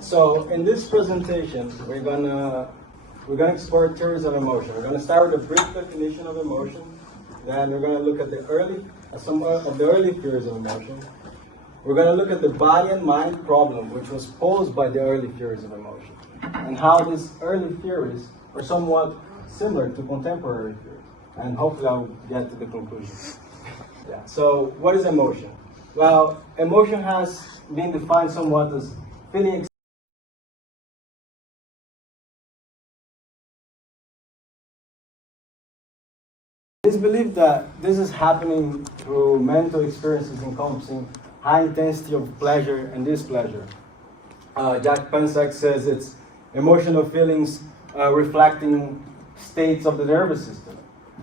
So in this presentation, we're gonna explore theories of emotion. We're gonna start with a brief definition of emotion. Then we're gonna look at some of the early theories of emotion. We're gonna look at the body and mind problem, which was posed by the early theories of emotion, and how these early theories are somewhat similar to contemporary theories. And hopefully, I'll get to the conclusion. Yeah. So, what is emotion? Well, emotion has been defined somewhat as feeling. It is believed that this is happening through mental experiences encompassing high intensity of pleasure and displeasure. Jack Pensack says it's emotional feelings reflecting states of the nervous system.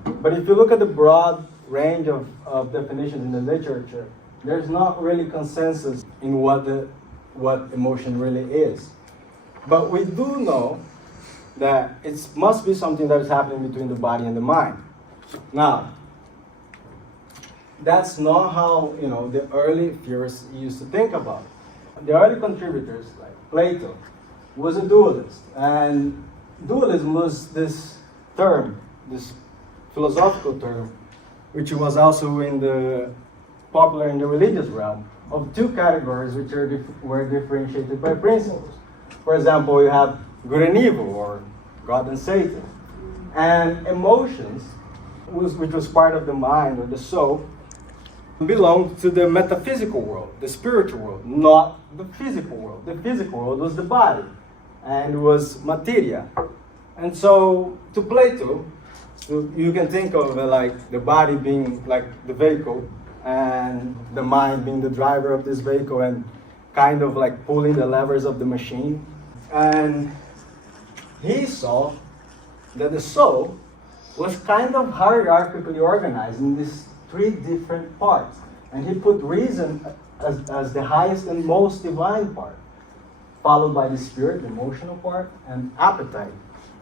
But if you look at the broad range of definitions in the literature, there's not really consensus in what emotion really is. But we do know that it must be something that is happening between the body and the mind. Now, that's not how the early theorists used to think about it. The early contributors, like Plato, was a dualist, and dualism was this term, this philosophical term, which was also popular in the religious realm, of two categories which were differentiated by principles. For example, you have good and evil, or God and Satan, and emotions, which was part of the mind or the soul, belonged to the metaphysical world, the spiritual world, not the physical world. The physical world was the body, and was materia. And so, to Plato, you can think of like the body being like the vehicle, and the mind being the driver of this vehicle, and kind of like pulling the levers of the machine. And he saw that the soul was kind of hierarchically organized in these three different parts. And he put reason as the highest and most divine part, followed by the spirit, the emotional part, and appetite,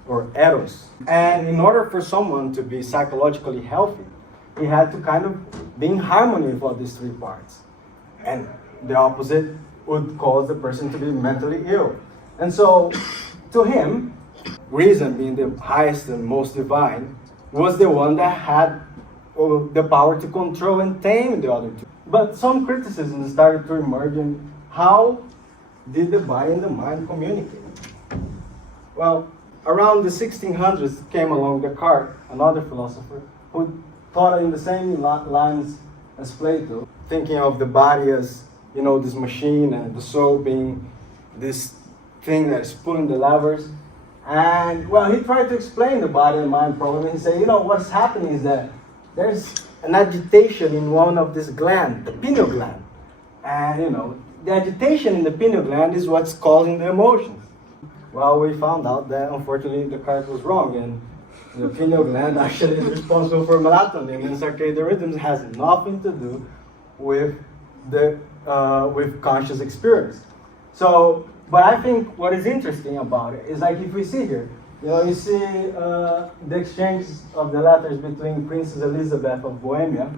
or eros. And in order for someone to be psychologically healthy, he had to kind of be in harmony with all these three parts. And the opposite would cause the person to be mentally ill. And so, to him, reason, being the highest and most divine, was the one that had the power to control and tame the other two. But some criticisms started to emerge in how did the body and the mind communicate? Well, around the 1600s came along Descartes, another philosopher, who thought in the same lines as Plato, thinking of the body as, this machine, and the soul being this thing that is pulling the levers. And, well, he tried to explain the body and mind problem. He said, what's happening is that there's an agitation in one of this gland, the pineal gland. And, the agitation in the pineal gland is what's causing the emotions. Well, we found out that, unfortunately, Descartes was wrong, and the pineal gland actually is responsible for melatonin, and circadian rhythms has nothing to do with with conscious experience. So, but I think what is interesting about it is, like, if we see here, you see the exchange of the letters between Princess Elizabeth of Bohemia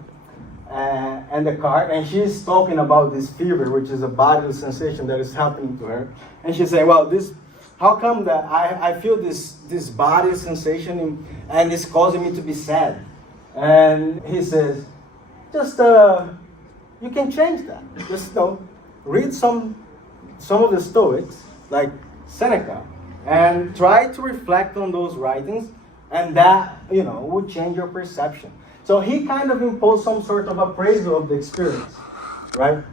and Descartes, and she's talking about this fever, which is a bodily sensation that is happening to her, and she's saying, well, how come that I feel this body sensation and it's causing me to be sad? And he says, just you can change that. Just read some of the Stoics, like Seneca, and try to reflect on those writings, and that would change your perception. So he kind of imposed some sort of appraisal of the experience, right?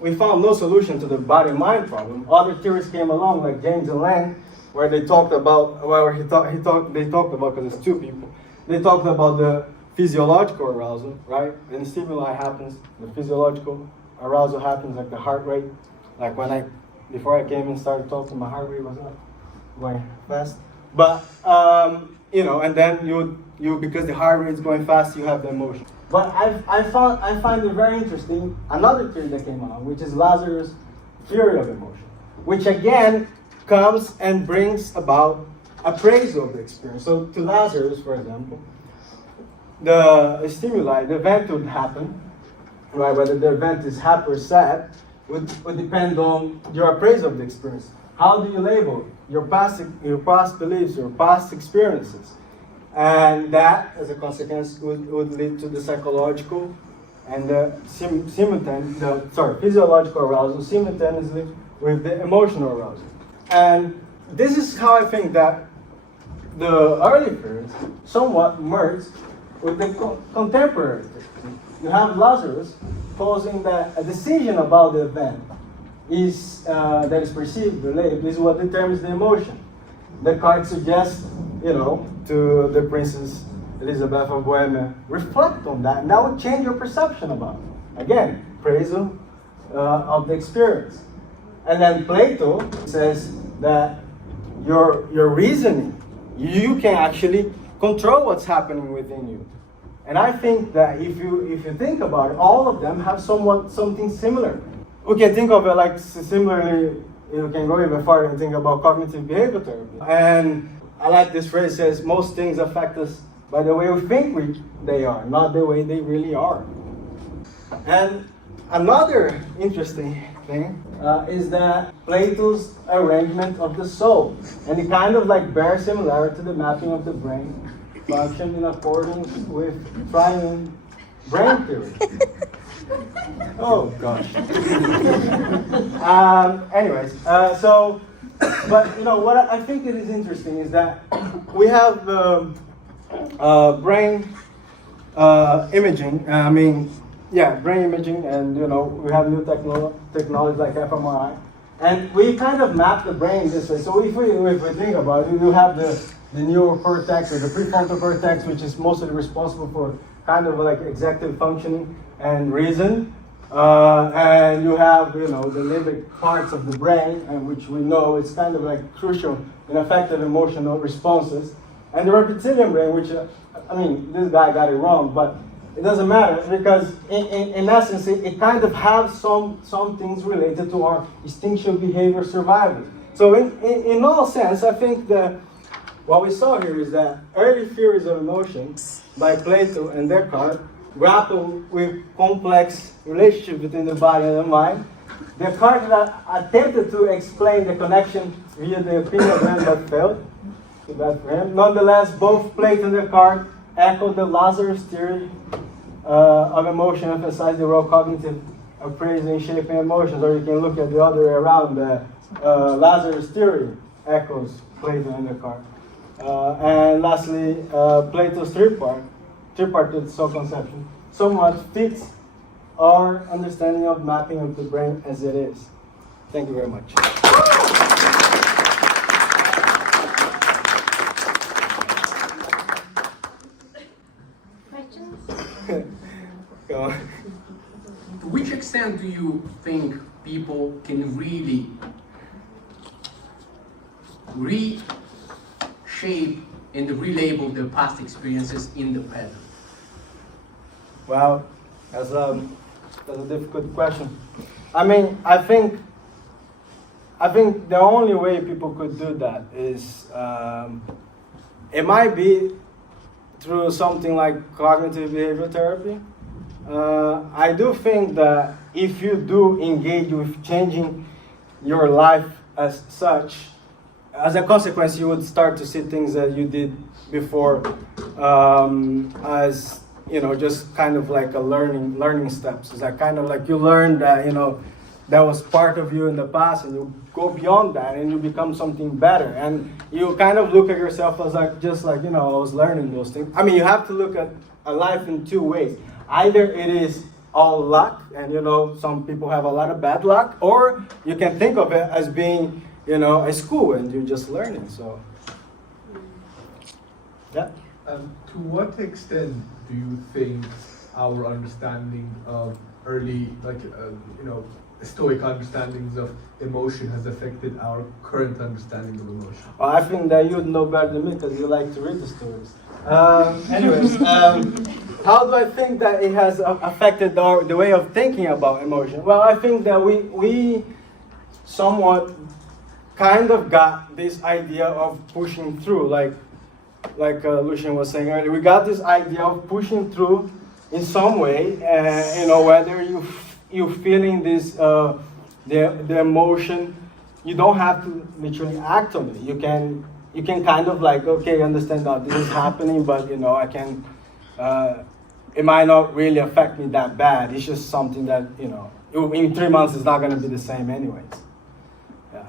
We found no solution to the body-mind problem. Other theories came along, like James and Lang, where they talked about, because it's two people, they talked about the physiological arousal, right? When stimuli happens, the physiological arousal happens, like the heart rate. Like before I came and started talking, my heart rate was up, going fast. But, and then you because the heart rate is going fast, you have the emotion. But I find it very interesting, another theory that came along, which is Lazarus' theory of emotion, which again comes and brings about appraisal of the experience. So to Lazarus, for example, the stimuli, the event would happen, right? Whether the event is happy or sad, would depend on your appraisal of the experience. How do you label your past beliefs, your past experiences? And that, as a consequence, would lead to the psychological and the physiological arousal simultaneously with the emotional arousal. And this is how I think that the early fears somewhat merged with the contemporary fears. You have Lazarus posing that a decision about the event is that is perceived, related, is what determines the emotion. The card suggests, to the Princess Elizabeth of Bohemia, reflect on that, and that would change your perception about it. Again, appraisal of the experience. And then Plato says that your reasoning, you can actually control what's happening within you. And I think that if you think about it, all of them have something similar. We can think of it like similarly, you can go even farther and think about cognitive behavior therapy. And I like this phrase, says most things affect us by the way we think they are, not the way they really are. And another interesting thing is that Plato's arrangement of the soul, and it kind of like bears similarity to the mapping of the brain function in accordance with triune brain theory. Oh gosh. But what I think it is interesting is that we have brain imaging. Brain imaging, and we have new technology like fMRI, and we kind of map the brain this way. So if we think about it, you have the neocortex or the prefrontal cortex, which is mostly responsible for kind of like executive functioning and reason. And you have, the limbic parts of the brain, and which we know is kind of like crucial in effective emotional responses. And the reptilian brain, which, this guy got it wrong, but it doesn't matter, because in essence, it kind of has some things related to our instinctual behavior survival. So in all sense, I think that what we saw here is that early theories of emotion by Plato and Descartes grapple with complex relationships between the body and the mind. Descartes attempted to explain the connection via the opinion of man, but failed. Too bad for him. Nonetheless, both Plato and Descartes echoed the Lazarus theory of emotion, emphasize the role cognitive appraisal in shaping emotions. Or you can look at the other way around. The Lazarus theory echoes Plato and Descartes. And lastly, Plato's tripartite soul conception somewhat fits our understanding of mapping of the brain as it is. Thank you very much. Questions? Go on. To which extent do you think people can really reshape and relabel their past experiences in the present? Well, that's a difficult question. I think the only way people could do that is it might be through something like cognitive behavior therapy. I do think that if you do engage with changing your life as such, as a consequence, you would start to see things that you did before as just kind of like a learning steps. It's like kind of like you learn that that was part of you in the past, and you go beyond that and you become something better, and you kind of look at yourself as like I was learning those things. You have to look at a life in two ways. Either it is all luck, and some people have a lot of bad luck, or you can think of it as being a school and you're just learning. So yeah. To what extent do you think our understanding of early, Stoic understandings of emotion has affected our current understanding of emotion? Well, I think that you'd know better than me because you like to read the stories. How do I think that it has affected the way of thinking about emotion? Well, I think that we somewhat kind of got this idea of pushing through, like Lucien was saying earlier. We got this idea of pushing through in some way, whether you feeling this The emotion, you don't have to literally act on it. You can kind of like, okay, understand that this is happening, but you know, I can, it might not really affect me that bad. It's just something that, you know, in 3 months it's not going to be the same anyways. Yeah.